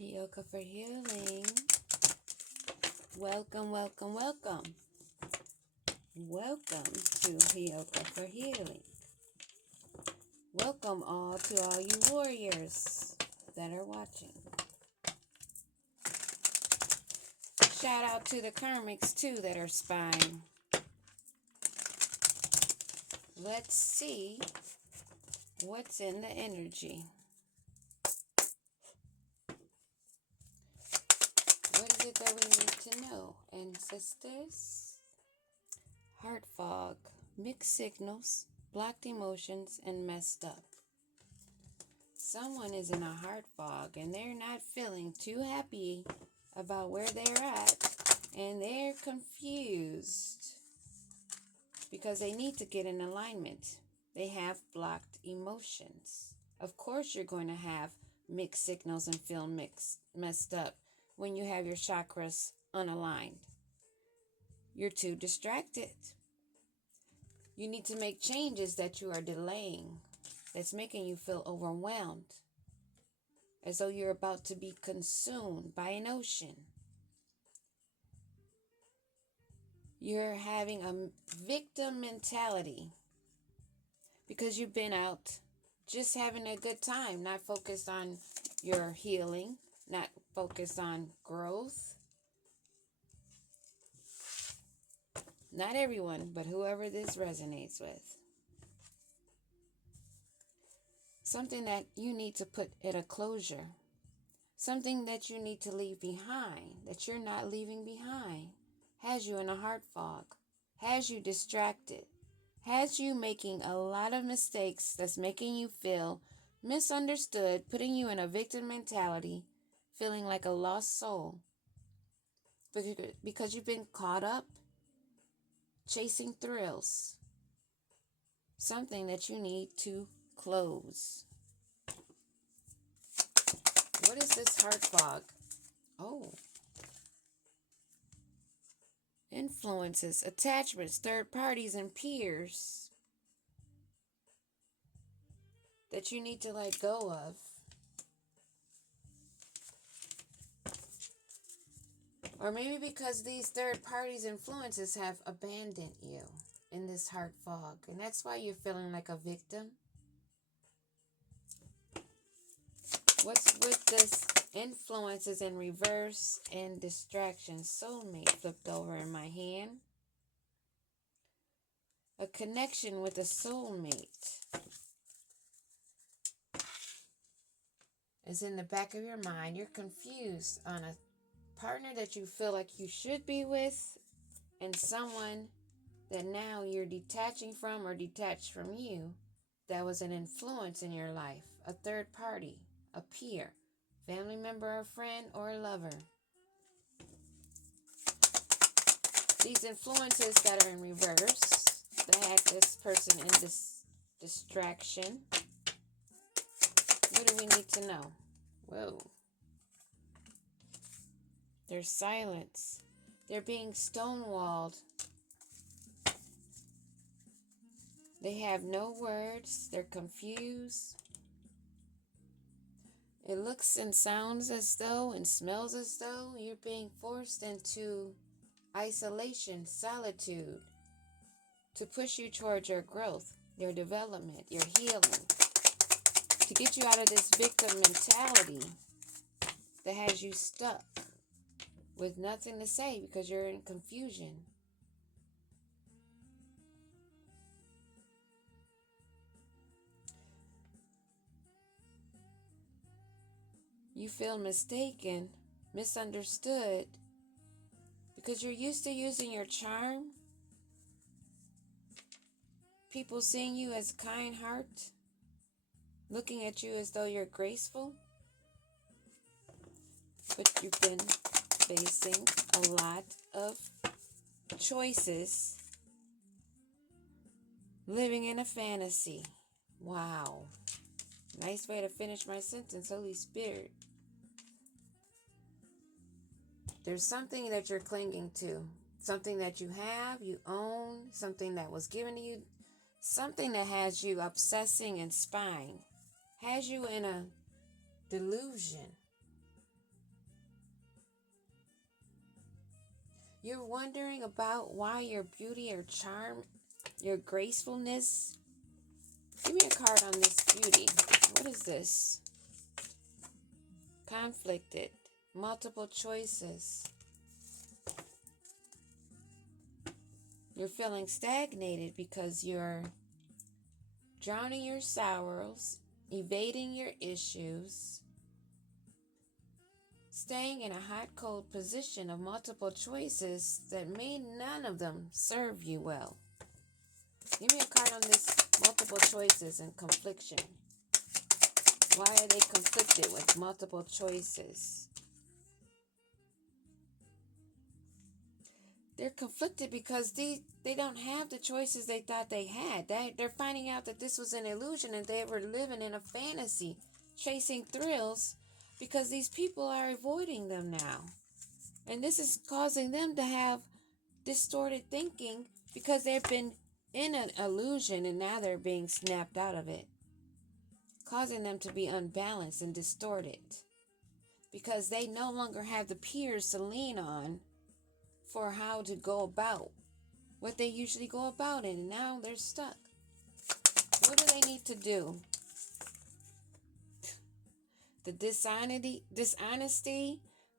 Yoga for Healing. Welcome, welcome, welcome. Welcome to Yoga for Healing. Welcome to all you warriors that are watching. Shout out to the karmics too that are spying. Let's see what's in the energy. What is it that we need to know, ancestors? Heart fog, mixed signals, blocked emotions, and messed up. Someone is in a heart fog and they're not feeling too happy about where they're at, and they're confused because they need to get in alignment. They have blocked emotions. Of course, you're going to have mixed signals and feel messed up when you have your chakras unaligned. You're too distracted. You need to make changes that you are delaying, that's making you feel overwhelmed, as though you're about to be consumed by an ocean. You're having a victim mentality because you've been out just having a good time, not focused on your healing, not focused on growth. Not everyone, but whoever this resonates with. Something that you need to put at a closure. Something that you need to leave behind, that you're not leaving behind, has you in a heart fog, has you distracted, has you making a lot of mistakes that's making you feel misunderstood, putting you in a victim mentality, feeling like a lost soul. Because you've been caught up chasing thrills. Something that you need to close. What is this heart fog? Oh. Influences, attachments, third parties, and peers that you need to let go of. Or maybe because these third parties' influences have abandoned you in this heart fog, and that's why you're feeling like a victim. What's with this influences in reverse and distraction? Soulmate flipped over in my hand. A connection with a soulmate is in the back of your mind. You're confused on a partner that you feel like you should be with, and someone that now you're detaching from or detached from you, that was an influence in your life, a third party, a peer, family member, a friend, or a lover. These influences that are in reverse, that had this person in this distraction. What do we need to know? Whoa. There's silence. They're being stonewalled. They have no words. They're confused. It looks and sounds as though and smells as though you're being forced into isolation, solitude, to push you towards your growth, your development, your healing, to get you out of this victim mentality that has you stuck with nothing to say because you're in confusion. You feel mistaken, misunderstood, because you're used to using your charm. People seeing you as kind heart, looking at you as though you're graceful. But you've been facing a lot of choices, living in a fantasy. Wow. Nice way to finish my sentence, Holy Spirit. There's something that you're clinging to, something that you have, you own, something that was given to you, something that has you obsessing and spying, has you in a delusion. You're wondering about why your beauty or charm, your gracefulness. Give me a card on this beauty. What is this? Conflicted. Multiple choices. You're feeling stagnated because you're drowning your sorrows, evading your issues, staying in a hot, cold position of multiple choices that may none of them serve you well. Give me a card on this multiple choices and confliction. Why are they conflicted with multiple choices? They're conflicted because they don't have the choices they thought they had. They're finding out that this was an illusion and they were living in a fantasy, chasing thrills, because these people are avoiding them now. And this is causing them to have distorted thinking because they've been in an illusion and now they're being snapped out of it, causing them to be unbalanced and distorted because they no longer have the peers to lean on for how to go about what they usually go about in, and now they're stuck. What do they need to do? The dishonesty,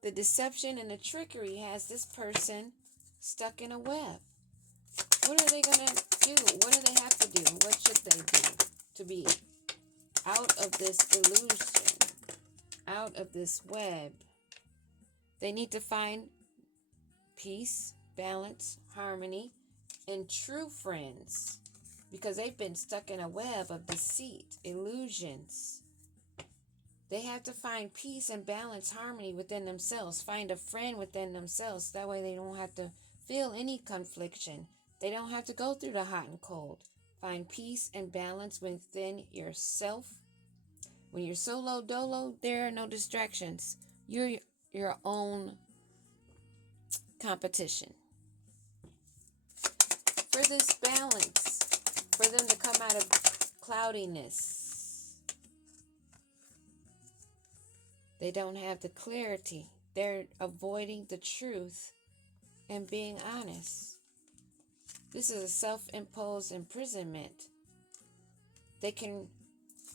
the deception, and the trickery has this person stuck in a web. What are they going to do? What do they have to do? What should they do to be out of this illusion, out of this web? They need to find peace, balance, harmony, and true friends, because they've been stuck in a web of deceit, illusions. They have to find peace and balance, harmony within themselves. Find a friend within themselves. That way they don't have to feel any confliction. They don't have to go through the hot and cold. Find peace and balance within yourself. When you're solo dolo, there are no distractions. You're your own competition. For this balance, for them to come out of cloudiness, they don't have the clarity. They're avoiding the truth and being honest. This is a self-imposed imprisonment. They can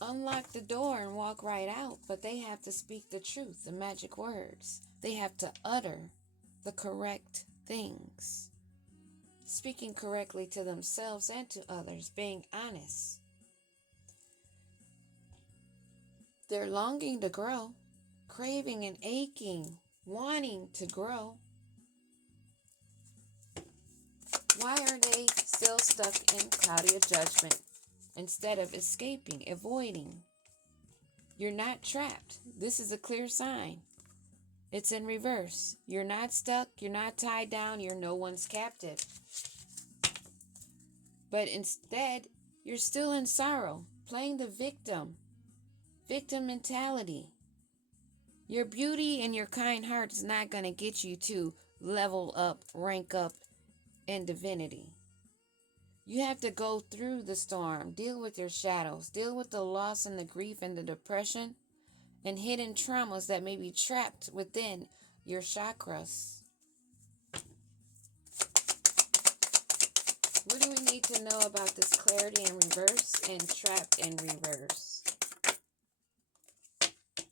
unlock the door and walk right out, but they have to speak the truth, the magic words. They have to utter the correct things. Speaking correctly to themselves and to others, being honest. They're longing to grow, craving and aching, wanting to grow. Why are they still stuck in cloudy judgment instead of escaping, avoiding? You're not trapped. This is a clear sign. It's in reverse. You're not stuck. You're not tied down. You're no one's captive. But instead, you're still in sorrow, playing the victim mentality. Your beauty and your kind heart is not going to get you to level up, rank up in divinity. You have to go through the storm, deal with your shadows, deal with the loss and the grief and the depression and hidden traumas that may be trapped within your chakras. What do we need to know about this clarity in reverse and trapped in reverse?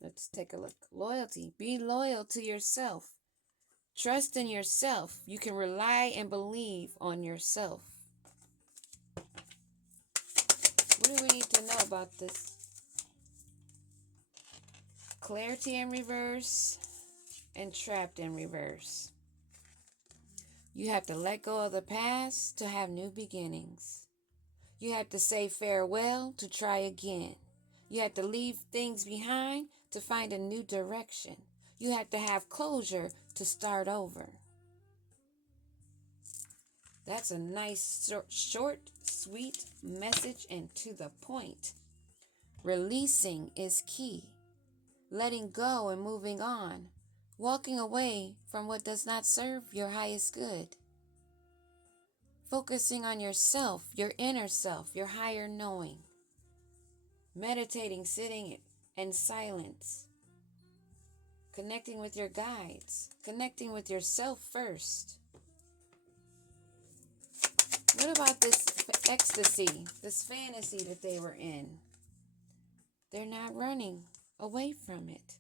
Let's take a look. Loyalty. Be loyal to yourself. Trust in yourself. You can rely and believe on yourself. What do we need to know about this? Clarity in reverse and trapped in reverse. You have to let go of the past to have new beginnings. You have to say farewell to try again. You have to leave things behind to find a new direction. You have to have closure to start over. That's a nice, short, sweet message and to the point. Releasing is key. Letting go and moving on. Walking away from what does not serve your highest good. Focusing on yourself, your inner self, your higher knowing. Meditating, sitting in silence. Connecting with your guides. Connecting with yourself first. What about this ecstasy, this fantasy that they were in? They're not running away from it.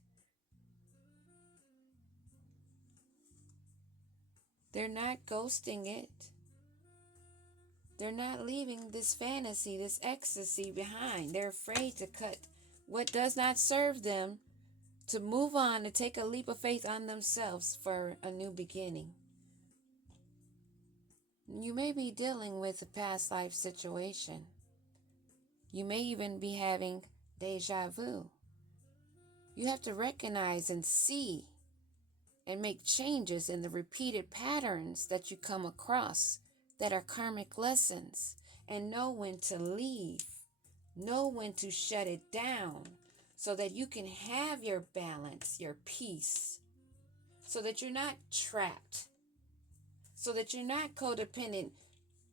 They're not ghosting it. They're not leaving this fantasy, this ecstasy behind. They're afraid to cut what does not serve them, to move on, to take a leap of faith on themselves for a new beginning. You may be dealing with a past life situation. You may even be having deja vu. You have to recognize and see and make changes in the repeated patterns that you come across that are karmic lessons, and know when to leave, know when to shut it down, so that you can have your balance, your peace, so that you're not trapped, so that you're not codependent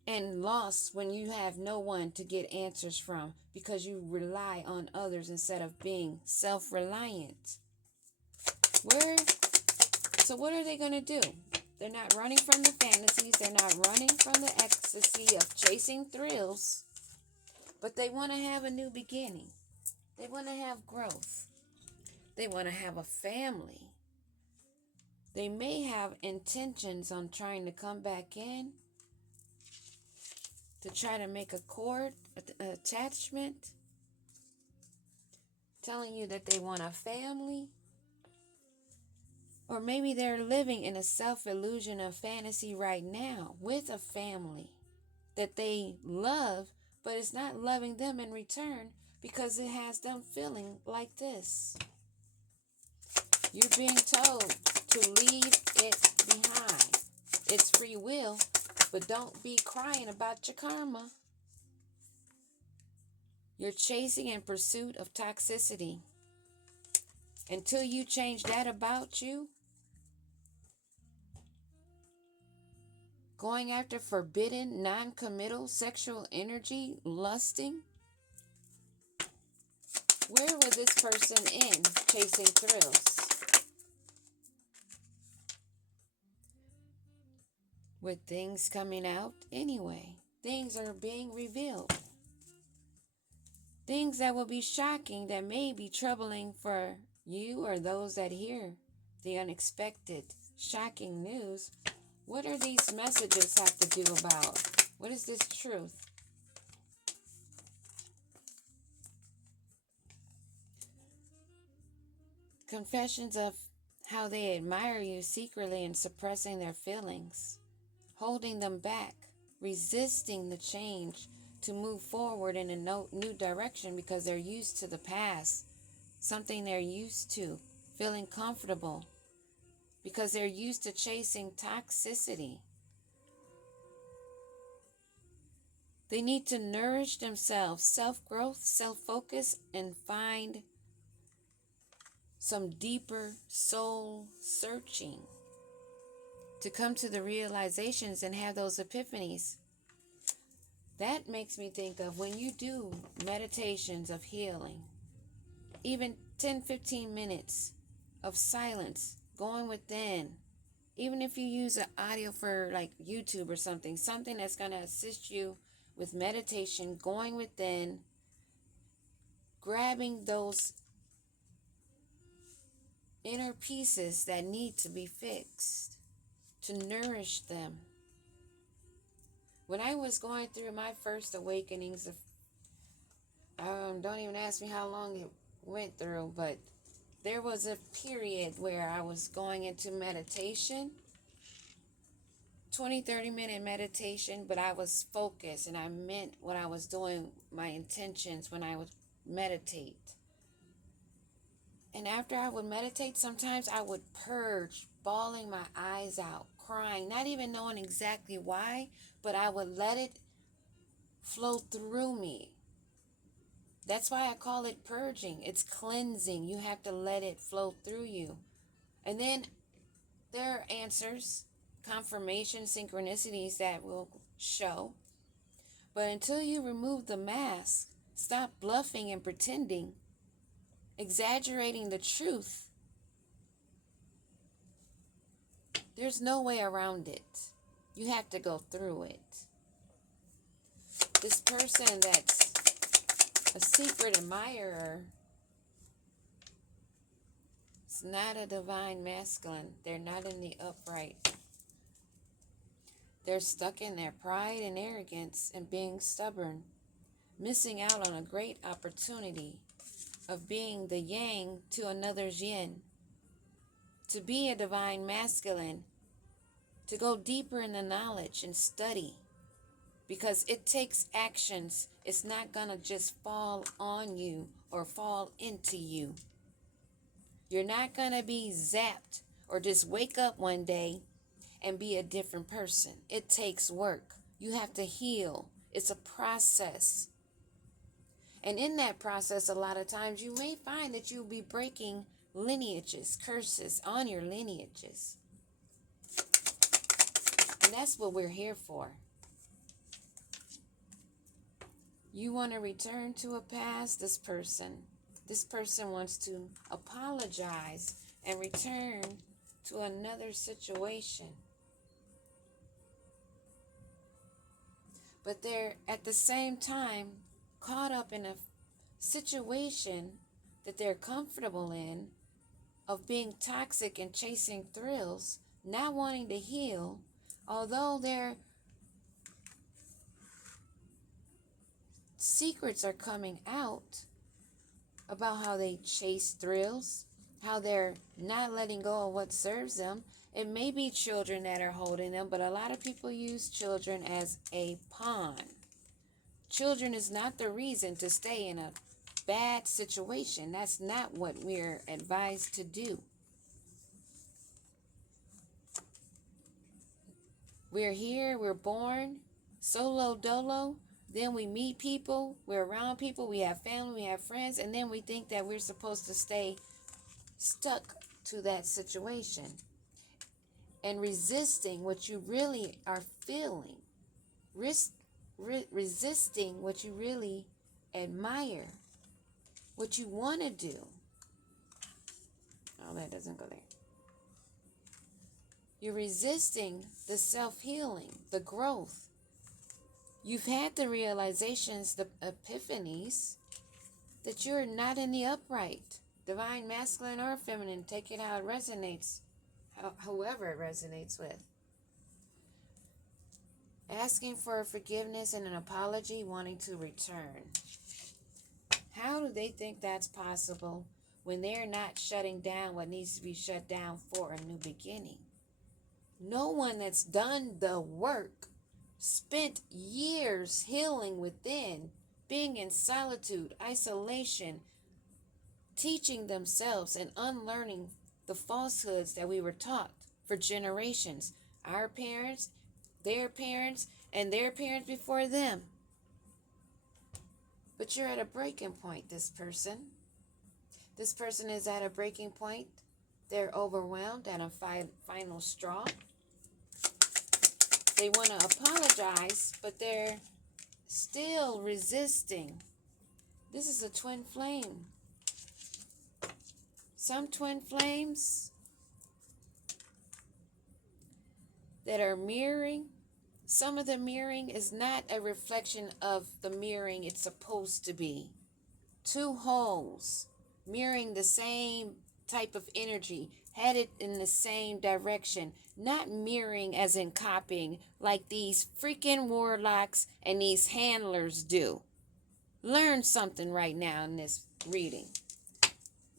and lost when you have no one to get answers from because you rely on others instead of being self-reliant. So what are they going to do? They're not running from the fantasies. They're not running from the ecstasy of chasing thrills. But they want to have a new beginning. They want to have growth. They want to have a family. They may have intentions on trying to come back in to try to make a cord, attachment, telling you that they want a family. Or maybe they're living in a self-illusion of fantasy right now with a family that they love, but it's not loving them in return because it has them feeling like this. You're being told to leave it behind. It's free will, but don't be crying about your karma. You're chasing in pursuit of toxicity. Until you change that about you, going after forbidden, non-committal sexual energy, lusting, where was this person in chasing thrills? With things coming out anyway. Things are being revealed. Things that will be shocking, that may be troubling for you or those that hear the unexpected, shocking news. What are these messages have to do about? What is this truth? Confessions of how they admire you secretly and suppressing their feelings, holding them back, resisting the change to move forward in a new direction because they're used to the past, something they're used to, feeling comfortable, because they're used to chasing toxicity. They need to nourish themselves, self-growth, self-focus, and find some deeper soul searching to come to the realizations and have those epiphanies. That makes me think of when you do meditations of healing, even 10-15 minutes of silence, going within, even if you use an audio for like YouTube or something that's going to assist you with meditation, going within, grabbing those inner pieces that need to be fixed, to nourish them. When I was going through my first awakenings, don't even ask me how long it went through, but there was a period where I was going into meditation, 20-30 minute meditation, but I was focused and I meant what I was doing, my intentions when I would meditate. And after I would meditate, sometimes I would purge, bawling my eyes out, crying, not even knowing exactly why, but I would let it flow through me. That's why I call it purging. It's cleansing. You have to let it flow through you. And then there are answers, confirmation, synchronicities that will show. But until you remove the mask, stop bluffing and pretending, exaggerating the truth, there's no way around it. You have to go through it. This person that's a secret admirer, it's not a divine masculine. They're not in the upright. They're stuck in their pride and arrogance and being stubborn, missing out on a great opportunity of being the yang to another's yin. To be a divine masculine, to go deeper in the knowledge and study, because it takes actions. It's not going to just fall on you or fall into you. You're not going to be zapped or just wake up one day and be a different person. It takes work. You have to heal. It's a process. And in that process, a lot of times you may find that you'll be breaking lineages, curses on your lineages. And that's what we're here for. You want to return to a past, this person wants to apologize and return to another situation. But they're at the same time caught up in a situation that they're comfortable in, of being toxic and chasing thrills, not wanting to heal, although their secrets are coming out about how they chase thrills, how they're not letting go of what serves them. It may be children that are holding them, but a lot of people use children as a pawn. Children is not the reason to stay in a bad situation. That's not what we're advised to do. We're here, we're born, solo dolo, then we meet people, we're around people, we have family, we have friends, and then we think that we're supposed to stay stuck to that situation and resisting what you really are feeling, resisting what you really admire, what you want to do. Oh, that doesn't go there. You're resisting the self-healing, the growth. You've had the realizations, the epiphanies, that you're not in the upright, divine, masculine, or feminine. Take it how it resonates, whoever it resonates with. Asking for forgiveness and an apology, wanting to return. How do they think that's possible when they're not shutting down what needs to be shut down for a new beginning? No one that's done the work, spent years healing within, being in solitude, isolation, teaching themselves and unlearning the falsehoods that we were taught for generations. Our parents, and their parents before them. But you're at a breaking point, this person. This person is at a breaking point. They're overwhelmed at a final straw. They want to apologize, but they're still resisting. This is a twin flame. Some twin flames that are mirroring. Some of the mirroring is not a reflection of the mirroring it's supposed to be. Two holes mirroring the same type of energy, headed in the same direction, not mirroring as in copying like these freaking warlocks and these handlers do. Learn something right now in this reading.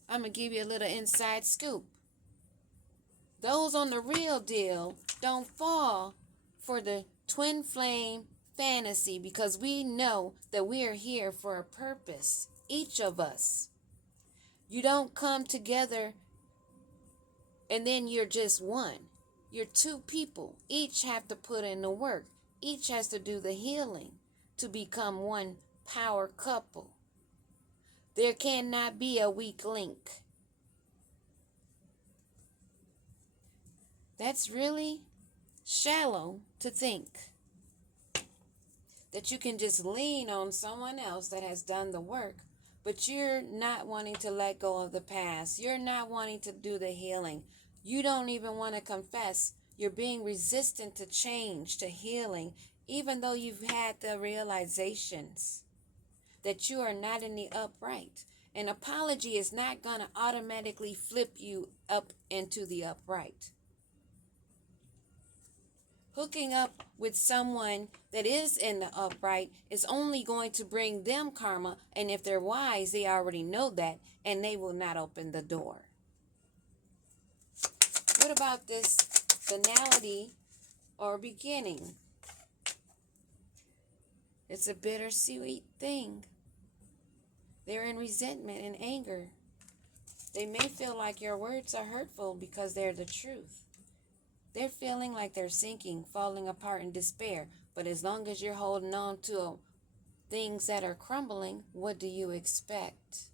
I'm going to give you a little inside scoop. Those on the real deal don't fall for the twin flame fantasy, because we know that we are here for a purpose, each of us. You don't come together and then you're just one. You're two people. Each have to put in the work. Each has to do the healing to become one power couple. There cannot be a weak link. That's really shallow to think that you can just lean on someone else that has done the work, but you're not wanting to let go of the past. You're not wanting to do the healing. You don't even want to confess. You're being resistant to change, to healing, even though you've had the realizations that you are not in the upright. An apology is not going to automatically flip you up into the upright. Hooking up with someone that is in the upright is only going to bring them karma, and if they're wise, they already know that, and they will not open the door. What about this finality or beginning? It's a bittersweet thing. They're in resentment and anger. They may feel like your words are hurtful because they're the truth. They're feeling like they're sinking, falling apart in despair. But as long as you're holding on to things that are crumbling, what do you expect?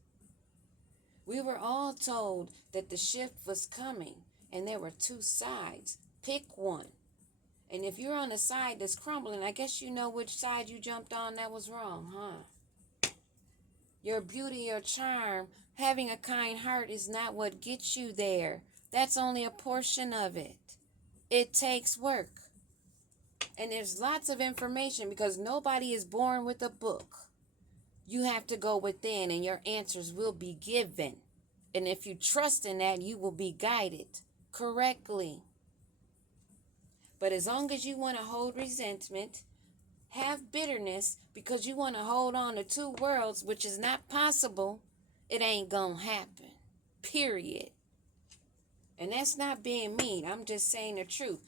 We were all told that the shift was coming, and there were two sides. Pick one. And if you're on the side that's crumbling, I guess you know which side you jumped on that was wrong, huh? Your beauty, your charm, having a kind heart is not what gets you there. That's only a portion of it. It takes work. And there's lots of information because nobody is born with a book. You have to go within and your answers will be given. And if you trust in that, you will be guided correctly. But as long as you want to hold resentment, have bitterness because you want to hold on to two worlds, which is not possible, it ain't gonna happen. Period. And that's not being mean. I'm just saying the truth.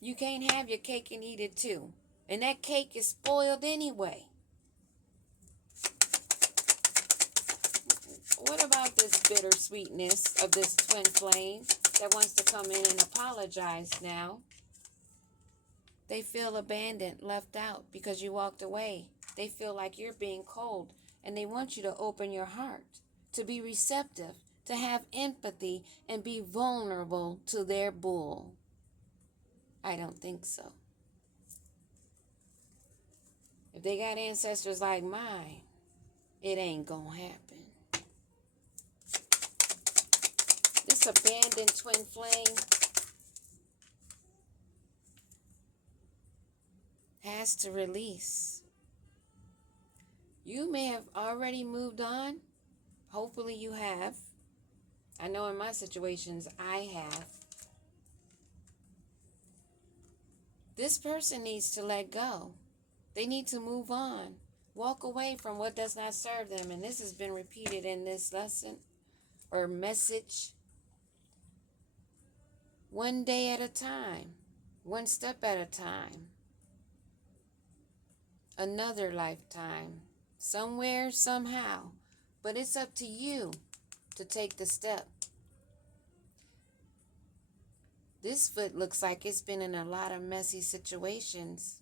You can't have your cake and eat it too. And that cake is spoiled anyway. What about this bittersweetness of this twin flame that wants to come in and apologize now? They feel abandoned, left out because you walked away. They feel like you're being cold and they want you to open your heart, to be receptive, to have empathy and be vulnerable to their bull. I don't think so. If they got ancestors like mine, it ain't gonna happen. This abandoned twin flame has to release. You may have already moved on. Hopefully you have. I know in my situations I have. This person needs to let go. They need to move on. Walk away from what does not serve them. And this has been repeated in this lesson or message. One day at a time. One step at a time. Another lifetime. Somewhere, somehow. But it's up to you to take the step. This foot looks like it's been in a lot of messy situations.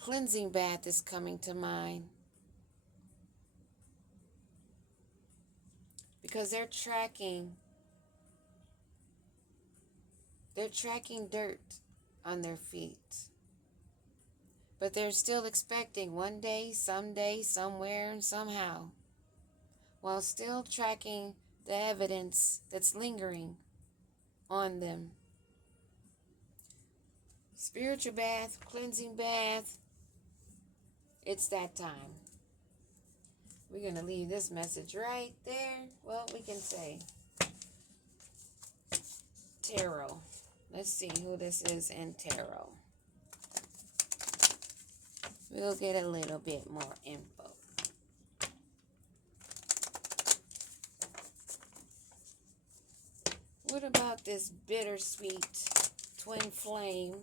Cleansing bath is coming to mind. Because they're tracking dirt on their feet. But they're still expecting one day, someday, somewhere, and somehow. While still tracking the evidence that's lingering on them. Spiritual bath, cleansing bath. It's that time. We're going to leave this message right there. Well, we can say tarot. Let's see who this is in tarot. We'll get a little bit more info. What about this bittersweet twin flame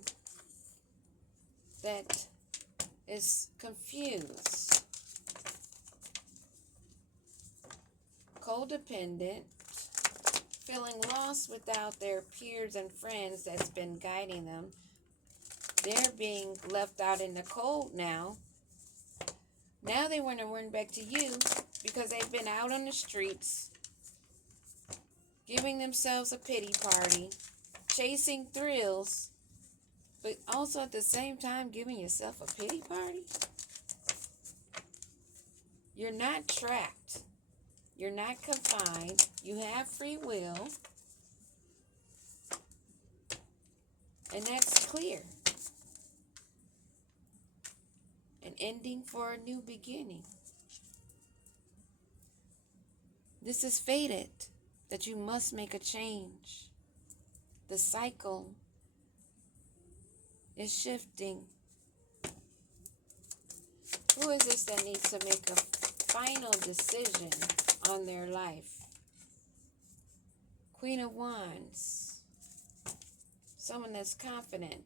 that is confused, codependent, feeling lost without their peers and friends that's been guiding them? They're being left out in the cold now. Now they want to run back to you because they've been out on the streets, giving themselves a pity party, chasing thrills, but also at the same time giving yourself a pity party. You're not trapped. You're not confined. You have free will. And that's clear. An ending for a new beginning. This is fated, that you must make a change. The cycle is shifting. Who is this that needs to make a final decision on their life? Queen of Wands. Someone that's confident.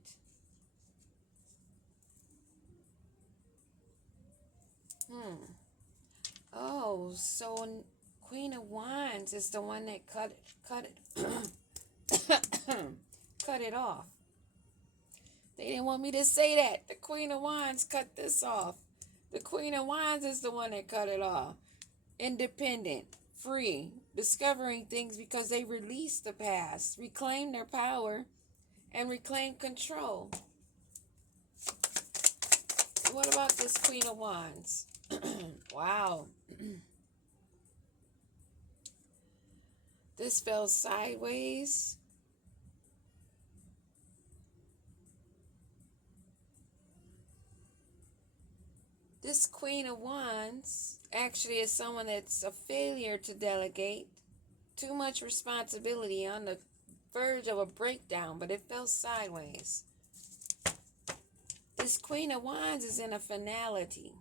Oh, so Queen of Wands is the one that cut it off. They didn't want me to say that. The Queen of Wands cut this off. The Queen of Wands is the one that cut it off. Independent, free, discovering things because they released the past, reclaim their power, and reclaim control. What about this Queen of Wands? Wow. This fell sideways. This Queen of Wands actually is someone that's a failure to delegate. Too much responsibility, on the verge of a breakdown, but it fell sideways. This Queen of Wands is in a finality.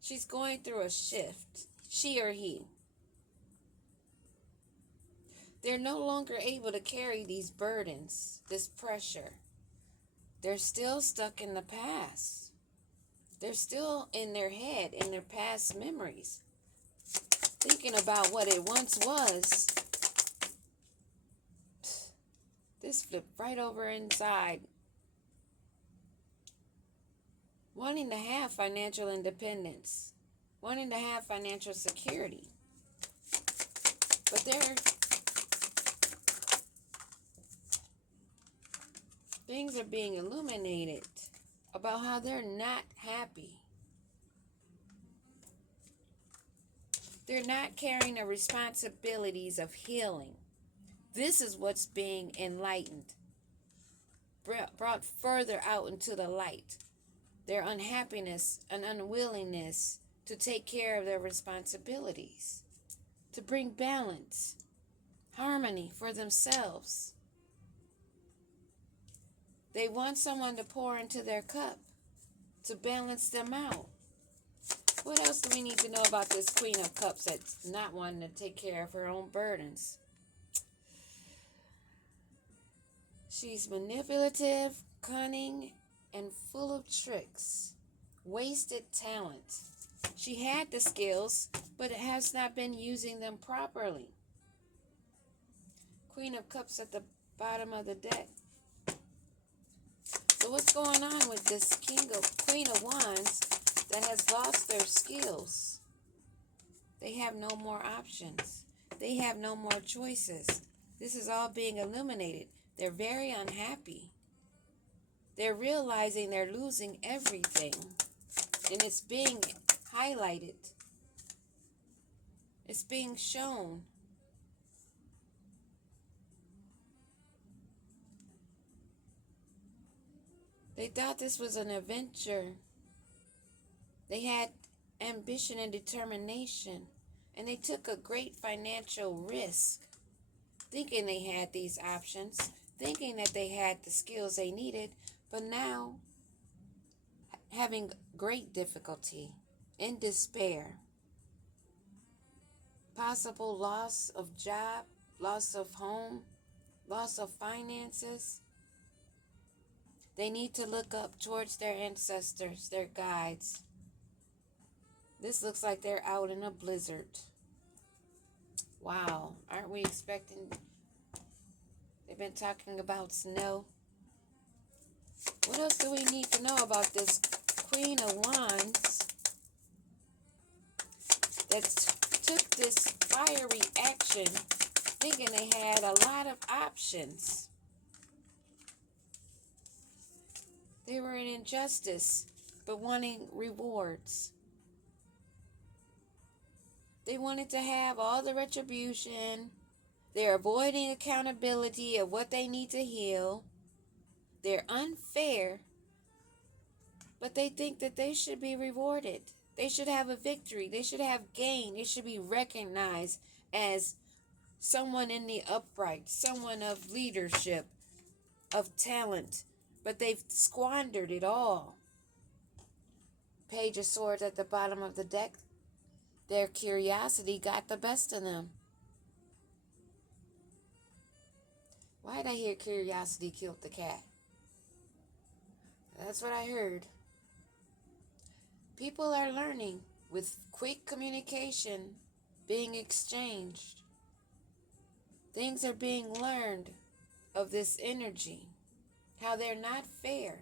She's going through a shift, she or he. They're no longer able to carry these burdens, this pressure. They're still stuck in the past. They're still in their head, in their past memories, thinking about what it once was. This flipped right over inside. Wanting to have financial independence, wanting to have financial security. But things are being illuminated about how they're not happy. They're not carrying the responsibilities of healing. This is what's being enlightened, brought further out into the light. Their unhappiness and unwillingness to take care of their responsibilities, to bring balance, harmony for themselves. They want someone to pour into their cup, to balance them out. What else do we need to know about this Queen of Cups that's not wanting to take care of her own burdens? She's manipulative, cunning, and full of tricks. Wasted talent. She had the skills, but has not been using them properly. Queen of Cups at the bottom of the deck. So what's going on with this Queen of Wands that has lost their skills? They have no more options. They have no more choices. This is all being illuminated. They're very unhappy. They're realizing they're losing everything. And it's being highlighted. It's being shown. They thought this was an adventure. They had ambition and determination. And they took a great financial risk, thinking they had these options, thinking that they had the skills they needed, but now having great difficulty, in despair, possible loss of job, loss of home, loss of finances. They need to look up towards their ancestors, their guides. This looks like they're out in a blizzard. Wow, aren't we expecting? They've been talking about snow. What else do we need to know about this Queen of Wands that took this fiery action, thinking they had a lot of options? They were in injustice, but wanting rewards. They wanted to have all the retribution, They're avoiding accountability of what they need to heal. They're unfair, but they think that they should be rewarded. They should have a victory. They should have gain. They should be recognized as someone in the upright, someone of leadership, of talent, but they've squandered it all. Page of Swords at the bottom of the deck. Their curiosity got the best of them. Why did I hear curiosity killed the cat? That's what I heard. People are learning with quick communication being exchanged. Things are being learned of this energy. How they're not fair.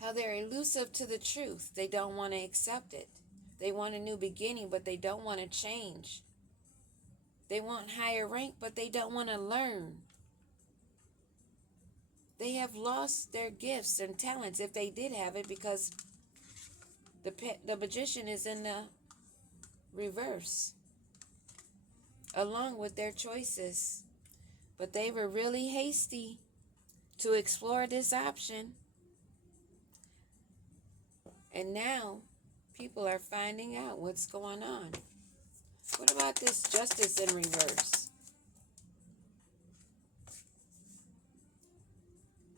How they're elusive to the truth. They don't want to accept it. They want a new beginning, but they don't want to change. They want higher rank, but they don't want to learn. They have lost their gifts and talents, if they did have it, because the magician is in the reverse, along with their choices. But they were really hasty to explore this option. And now people are finding out what's going on. What about this justice in reverse?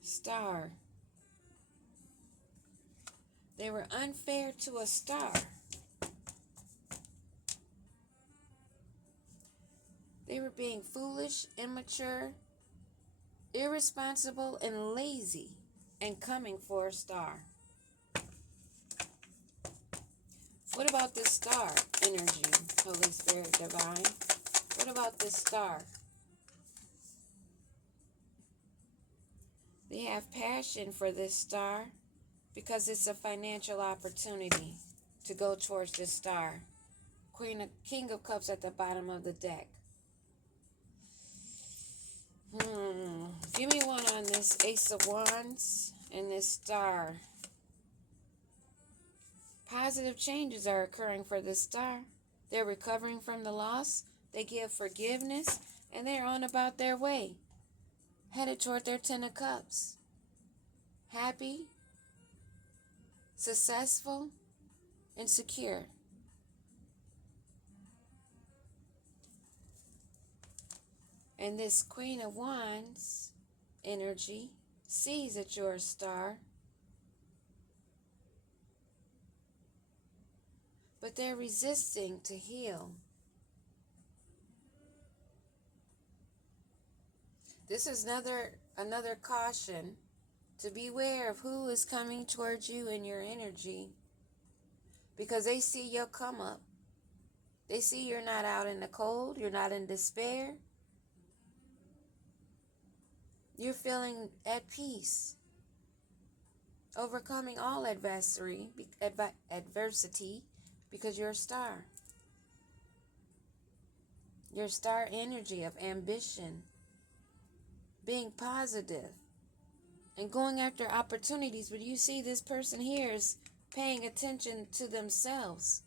Star. They were unfair to a star. They were being foolish, immature, irresponsible, and lazy, and coming for a star. What about this star energy, Holy Spirit Divine? What about this star? They have passion for this star because it's a financial opportunity to go towards this star. King of Cups at the bottom of the deck. Give me one on this Ace of Wands and this star. Positive changes are occurring for this star. They're recovering from the loss. They give forgiveness, and they're on about their way, headed toward their 10 of Cups. Happy, successful, and secure. And this Queen of Wands energy sees that you're a star, but they're resisting to heal. This is another caution to beware of who is coming towards you in your energy, because they see your come up. They see you're not out in the cold. You're not in despair. You're feeling at peace, overcoming all adversity because you're a star. Your star energy of ambition, being positive, and going after opportunities. But you see this person here is paying attention to themselves.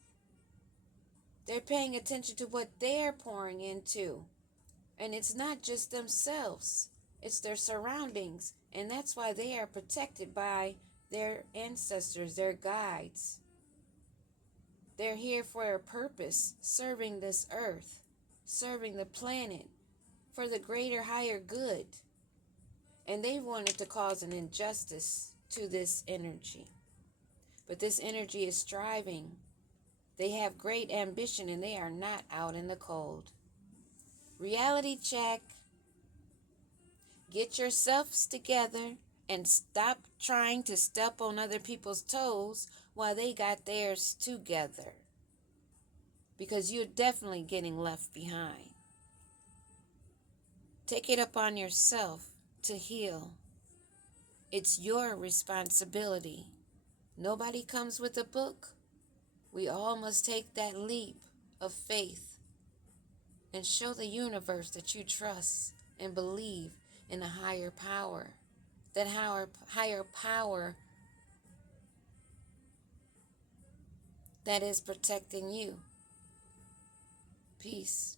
They're paying attention to what they're pouring into. And it's not just themselves. It's their surroundings. And that's why they are protected by their ancestors, their guides. They're here for a purpose, serving this earth, serving the planet for the greater, higher good. And they wanted to cause an injustice to this energy. But this energy is striving. They have great ambition, and they are not out in the cold. Reality check. Get yourselves together and stop trying to step on other people's toes while they got theirs together. Because you're definitely getting left behind. Take it upon yourself to heal. It's your responsibility. Nobody comes with a book. We all must take that leap of faith and show the universe that you trust and believe in a higher power. That higher power that is protecting you. Peace.